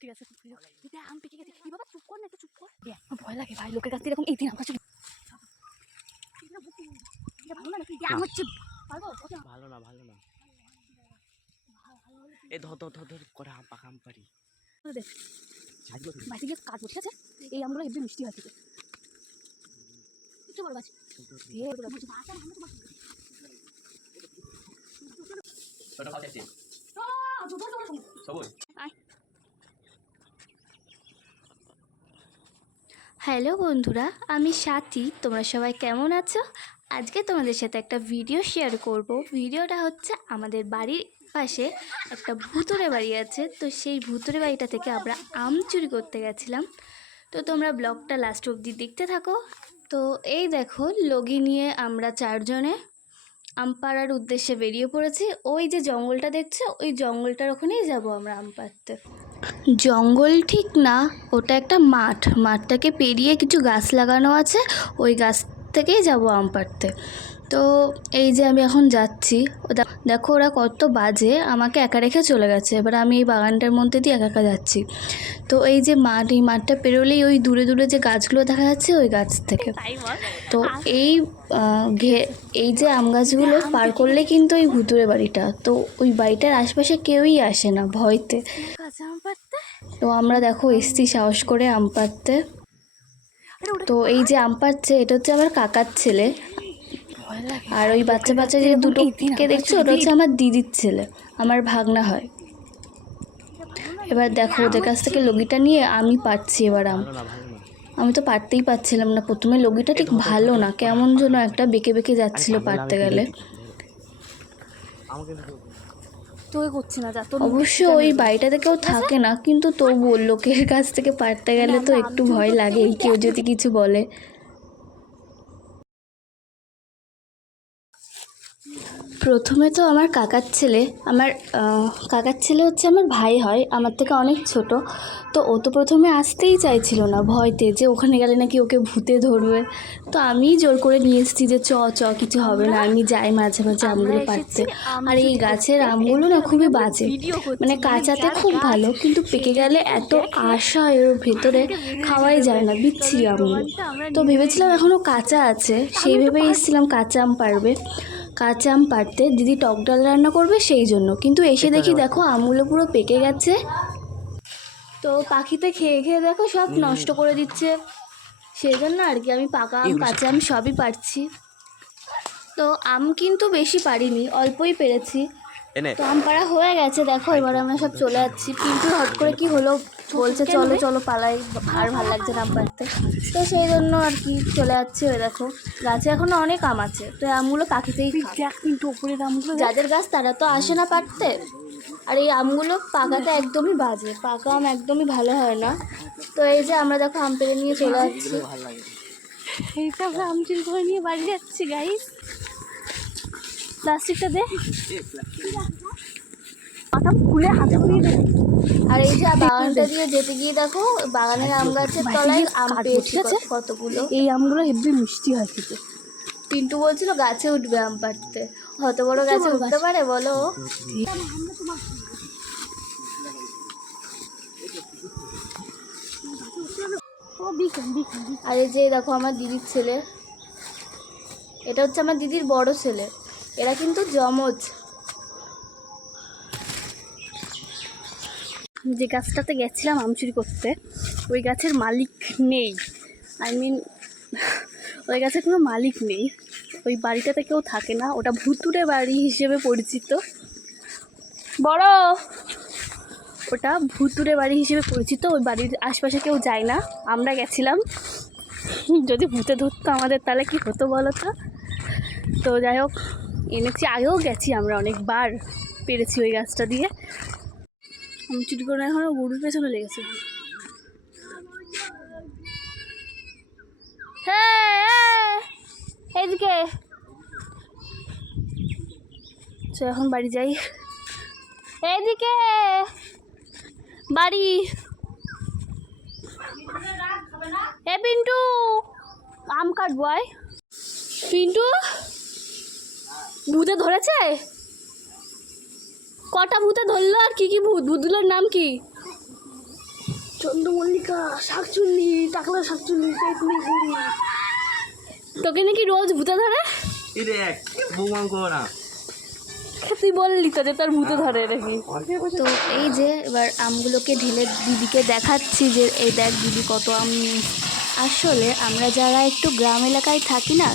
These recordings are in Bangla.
ঠিক আছে আম পেকে গেছে। কি বাবা চুপ কর না, একটু চুপ কর। আমার ভয় লাগে ভাই, লোকের কাছ থেকে এরকম এই দিন আমার কাছে ভালো না। আম হচ্ছে ভালো না, ভালো না। এ ধর ধর ধর ধর করে আম পাকা আম পারি। বাড়ি গিয়ে কাটবো, ঠিক আছে? এই আমগুলো একদম মিষ্টি হয় খেতে। বড় গাছ হ্যালো বন্ধুরা, আমি সাথী। তোমরা সবাই কেমন আছো? আজকে তোমাদের সাথে একটা ভিডিও শেয়ার করব। ভিডিওটা হচ্ছে আমাদের বাড়ির পাশে একটা ভুতুড়ে বাড়ি আছে, তো সেই ভুতুড়ে বাড়িটা থেকে আমরা আম চুরি করতে গেছিলাম। তো তোমরা ব্লগটা লাস্ট অবধি দেখতে থাকো। তো এই দেখো, লগি নিয়ে আমরা চারজনে আম পাড়ার উদ্দেশ্যে বেরিয়ে পড়েছি। ওই যে জঙ্গলটা দেখছো, ওই জঙ্গলটার ওখানেই যাব আমরা আম পাড়তে। জঙ্গল ঠিক না, ওটা একটা মাঠটাকে পেরিয়ে কিছু গাছ লাগানো আছে, ওই গাছ থেকেই যাব আম পাড়তে। তো এই যে আমি এখন যাচ্ছি, দেখো ওরা কত বাজে, আমাকে একা রেখে চলে গেছে। এবার আমি এই বাগানটার মধ্যে দিয়ে একা একা যাচ্ছি। তো এই যে মাঠ, এই মাঠটা পেরোলেই ওই দূরে দূরে যে গাছগুলো দেখা যাচ্ছে, ওই গাছ থেকে। তো এই যে আম গাছগুলো পার করলে কিন্তু ওই ভুতুড়ে বাড়িটা, তো ওই বাড়িটার আশপাশে কেউই আসে না ভয়তে। তো আমরা দেখো এসছি সাহস করে আম পাড়তে। তো এই যে আম পাড়ছে, এটা হচ্ছে আমার কাকার ছেলে। আর ওই বাচ্চা বাচ্চা যে দুটোকে দেখছো, ওটা হচ্ছে আমার দিদির ছেলে, আমার ভাগনা হয়। এবার দেখো ওদের কাছ থেকে লগিটা নিয়ে আমি পারছি এবার আম। আমি তো পারতেই পারছিলাম না প্রথমে, লগিটা ঠিক ভালো না, কেমন যেন একটা বেঁকে বেঁকে যাচ্ছিল পারতে গেলে। অবশ্য ওই বাড়িটাতে কেউ থাকে না, কিন্তু তবুও লোকের কাছ থেকে পারতে গেলে তো একটু ভয় লাগেই, কেউ যদি কিছু বলে। প্রথমে তো আমার কাকার ছেলে হচ্ছে আমার ভাই হয়, আমার থেকে অনেক ছোট। তো ও তো প্রথমে আসতেই চাইছিল না, ভয়তে, যে ওখানে গেলে নাকি ওকে ভূতে ধরবে। তো আমি জোর করে নিয়ে এসেছি যে চ কিছু হবে না, আমি যাই মাঝে মাঝে আমগুলো পাড়তে। আর এই গাছের আমগুলো না খুবই বাজে, মানে কাঁচাতে খুব ভালো, কিন্তু পেকে গেলে এত আশা এর ভেতরে, খাওয়াই যায় না, বিচ্ছিরি আমগুলো। তো ভেবেছিলাম এখনও কাঁচা আছে, সেই ভেবেই এসেছিলাম কাঁচা আম পাড়বে, কাঁচা আম পাড়তে, দিদি টক ডাল রান্না করবে সেই জন্য। কিন্তু এসে দেখি দেখো আমগুলো পুরো পেকে গেছে। তো পাখিতে খেয়ে খেয়ে দেখো সব নষ্ট করে দিচ্ছে, সেই জন্য আর কি আমি পাকা আম কাঁচা আম সবই পারছি। তো আম কিন্তু বেশি পারিনি, অল্পই পেরেছি। তো আম পাড়া হয়ে গেছে দেখো, এবার আমরা সব চলে যাচ্ছি। কিন্তু হট করে কি হলো, বলছে চলো চলো পালাই, আর ভালো লাগছে না আম পাড়তে। তো সেই জন্য আর কি চলে যাচ্ছি। ওই দেখো গাছে এখনো অনেক আম আছে, তো আমগুলো পাখিতেই কিন্তু উপরের আমগুলো যাদের গাছ তারা তো আসে না পাড়তে। আর এই আমগুলো পাকাতে একদমই বাজে, পাকা আম একদমই ভালো হয় না। তো এই যে আমরা দেখো আম পেড়ে নিয়ে চলে যাচ্ছি। এইটা আমরা আম চুরি করে নিয়ে বাড়ি যাচ্ছি গাইস। প্লাস্টিকটা দে, পাতা খুলে হাতে দিয়ে দে। আর এই যে বাগানটা দিয়ে যেতে গিয়ে দেখো বাগানের আম গাছের তলায় আম পেয়েছি কতগুলো। এই আমগুলো হেব্বি মিষ্টি হয় খেতে। পিন্টু বলছিল গাছে উঠবে আম পাড়তে, অত বড় গাছে উঠতে পারে বলো? আর এই যে দেখো আমার দিদির ছেলে, এটা হচ্ছে আমার দিদির বড় ছেলে, এরা কিন্তু জমজ। যে গাছটাতে গেছিলাম আম চুরি করতে, ওই গাছের মালিক নেই, ওই গাছের কোনো মালিক নেই, ওই বাড়িটাতে কেউ থাকে না, ওটা ভুতুড়ে বাড়ি হিসেবে পরিচিত। বড়, ওটা ভুতুড়ে বাড়ি হিসেবে পরিচিত, ওই বাড়ির আশপাশে কেউ যায় না, আমরা গেছিলাম। যদি ভূতে ধরতো আমাদের তাহলে কি হতো বলো তো? তো যাই হোক, এনেছি, আগেও গেছি আমরা অনেকবার, পেরেছি ওই গাছটা দিয়ে। আমি চুরি করে এখনও গরুর পেছনে লেগেছে। এদিকে এখন বাড়ি যাই, এইদিকে বাড়ি। এ পিন্টু, আম কাটবো আয়। পিন্টু, ভূতে ধরেছে কটা ভূতে ধরলো আর কি কি ভূত? ভূতগুলোর নাম কি? চন্দ্রমল্লিকা, শাকচুন্নি, টাকলা শাকচুন্নি, পেতনি বুড়ি। তোকে নাকি রোজ ভূতে ধরে? এই দেখ বৌমাং করো না। তুই বললি তো যে তোর ভূতে ধরে নাকি। তো এই যে এবার আমগুলোকে ঢেলে দিদিকে দেখাচ্ছি যে এই দেখ দিদি কত আম নিয়ে। আসলে আমরা যারা একটু গ্রাম এলাকায় থাকি না,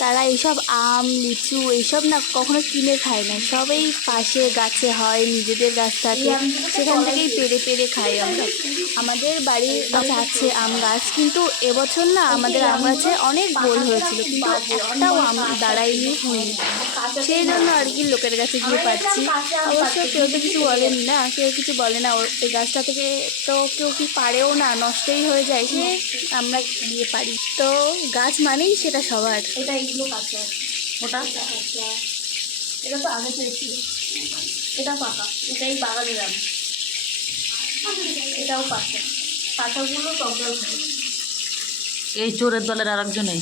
তারা এইসব আম লিচু এইসব না কখনো কিনে খায় না, সবই পাশে গাছে হয়, নিজেদের গাছ থাকে, সেখান থেকেই পেড়ে পেড়ে খাই আমরা। আমাদের বাড়ির কাছে আছে আম গাছ, কিন্তু এবছর না আমাদের আম গাছে অনেক গোল হয়েছিল, কিন্তু একটাও আম দাঁড়ায়নি, হয়নি। সেই জন্য আর কি লোকের কাছে গিয়ে পাচ্ছি। অবশ্য কেউ তো কিছু বলেনি না, কেউ কিছু বলে না, ওই গাছটা থেকে তো কেউ কি পারেও না, নষ্টই হয়ে যায়, সে আমরা গিয়ে পারি। তো গাছ মানেই সেটা সবার। এটা এইগুলো কাঁচা, ওটা এটা তো আগে পেয়েছি, এটা পাকা, এটাই বাগানের আম, এটাও পাকা, পাকাগুলো টকদল খায়। এই চোরের দলের আর একজন এই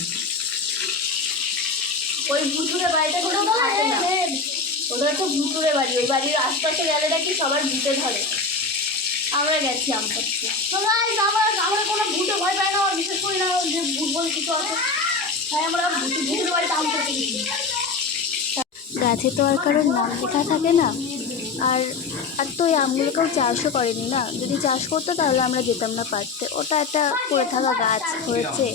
ওই ভুতুরে বাড়িটা কোনো থাকে না, ওদের তো ভুতুরে বাড়ি, ওই বাড়ির আশপাশে গেলে নাকি সবার ভূতে ধরে। আমরা গেছি আম করতে, আমরা কোনো ভূতে ভয় পাই না, বিশেষ করি না যে ভূত বলে কিছু আছে, তাই আমরা ভূতুরে বাড়িতে আম করতে গেছি। গাছে তো আর কারোর নাম লেখা থাকে না, আর আর তো ওই আমগুলো কেউ চাষও করেনি না, যদি চাষ করতো তাহলে আমরা যেতাম না পারতে। ওটা একটা পড়ে থাকা গাছ হয়েছে,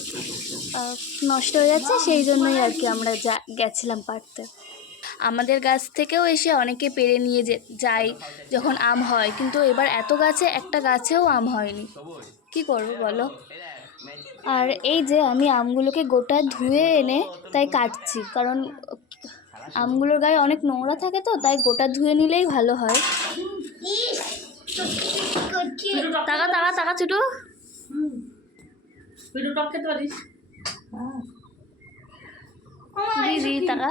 নষ্ট হয়ে যাচ্ছে, সেই জন্যই আর কি আমরা গেছিলাম পারতে। আমাদের গাছ থেকেও এসে অনেকে পেরে নিয়ে যায় যখন আম হয়, কিন্তু এবার এত গাছে একটা গাছেও আম হয়নি, কি করবো বলো। আর এই যে আমি আমগুলোকে গোটা ধুয়ে এনে তাই কাটছি, কারণ আমগুলোর গায়ে অনেক নোংরা থাকে, তো তাই গোটা ধুয়ে নিলেই ভালো হয়। টাকা টাকা টাকা ছোটো টক খেতে পারিস দিদি, টাকা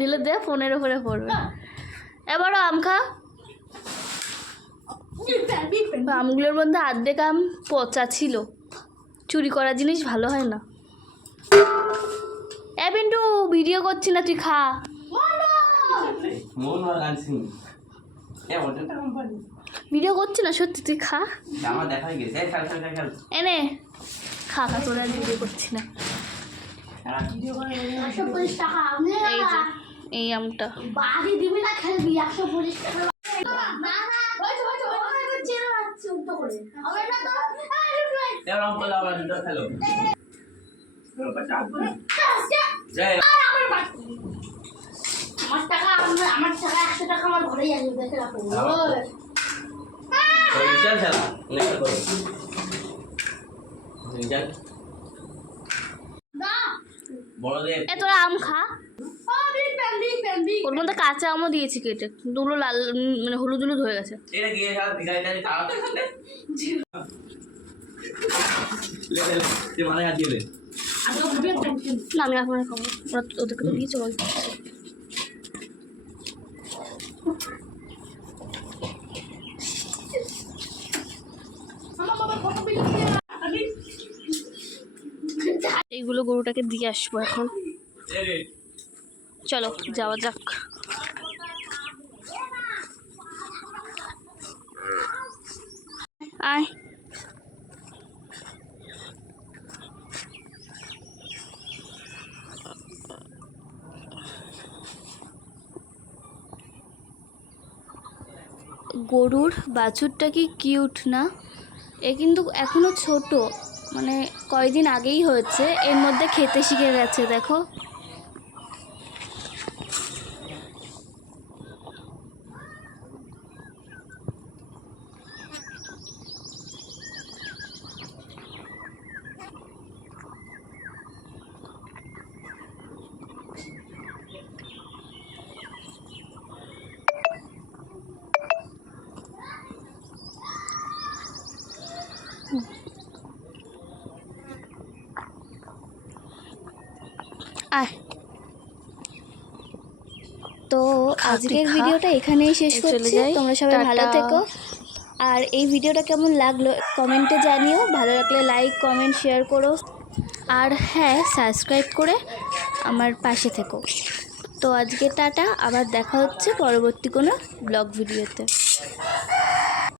দিলে দে, ফোনের উপরে পড়বে। এবারও আম খা। আমগুলোর মধ্যে অর্ধেক আম পচা ছিল, চুরি করা জিনিস ভালো হয় না। এ পিন্টু, ভিডিও করছি না, তুই খা। ভিডিও করছি না সত্যি, তুই খা। এনে খা খা, তোরা ভিডিও করছি না। এই যে এই আমটা বাড়ি দিবি না, খেলবি 150 টাকা। আমার টাকা 100 টাকা আমার ঘরেই আসবে, দেখে রাখো। এ তোরা আম খা। ওর মধ্যে কাঁচা আমও দিয়েছি কেটে, দুগুলো লাল মানে হলুদ হলুদ হয়ে গেছে। না আমি এখন খাবো, ওরা ওদেরকে তো দিয়েছে বল। এইগুলো গরুটাকে দিয়ে আসবো এখন, চলো যাওয়া যাক। আয় গরুর বাছুরটা কি কিউট না? এ কিন্তু এখনো ছোট, মানে কয়দিন আগেই হয়েছে, এর মধ্যে খেতে শিখে গেছে দেখো। আয়, তো আজকের ভিডিওটা এখানেই শেষ করছি। তোমরা সবাই ভালো থেকো, আর এই ভিডিওটা কেমন লাগলো কমেন্টে জানিও, ভালো লাগলে লাইক কমেন্ট শেয়ার করো, আর হ্যাঁ সাবস্ক্রাইব করে আমার পাশে থেকো। তো আজকে টাটা, আবার দেখা হচ্ছে পরবর্তী কোনো ব্লগ ভিডিওতে।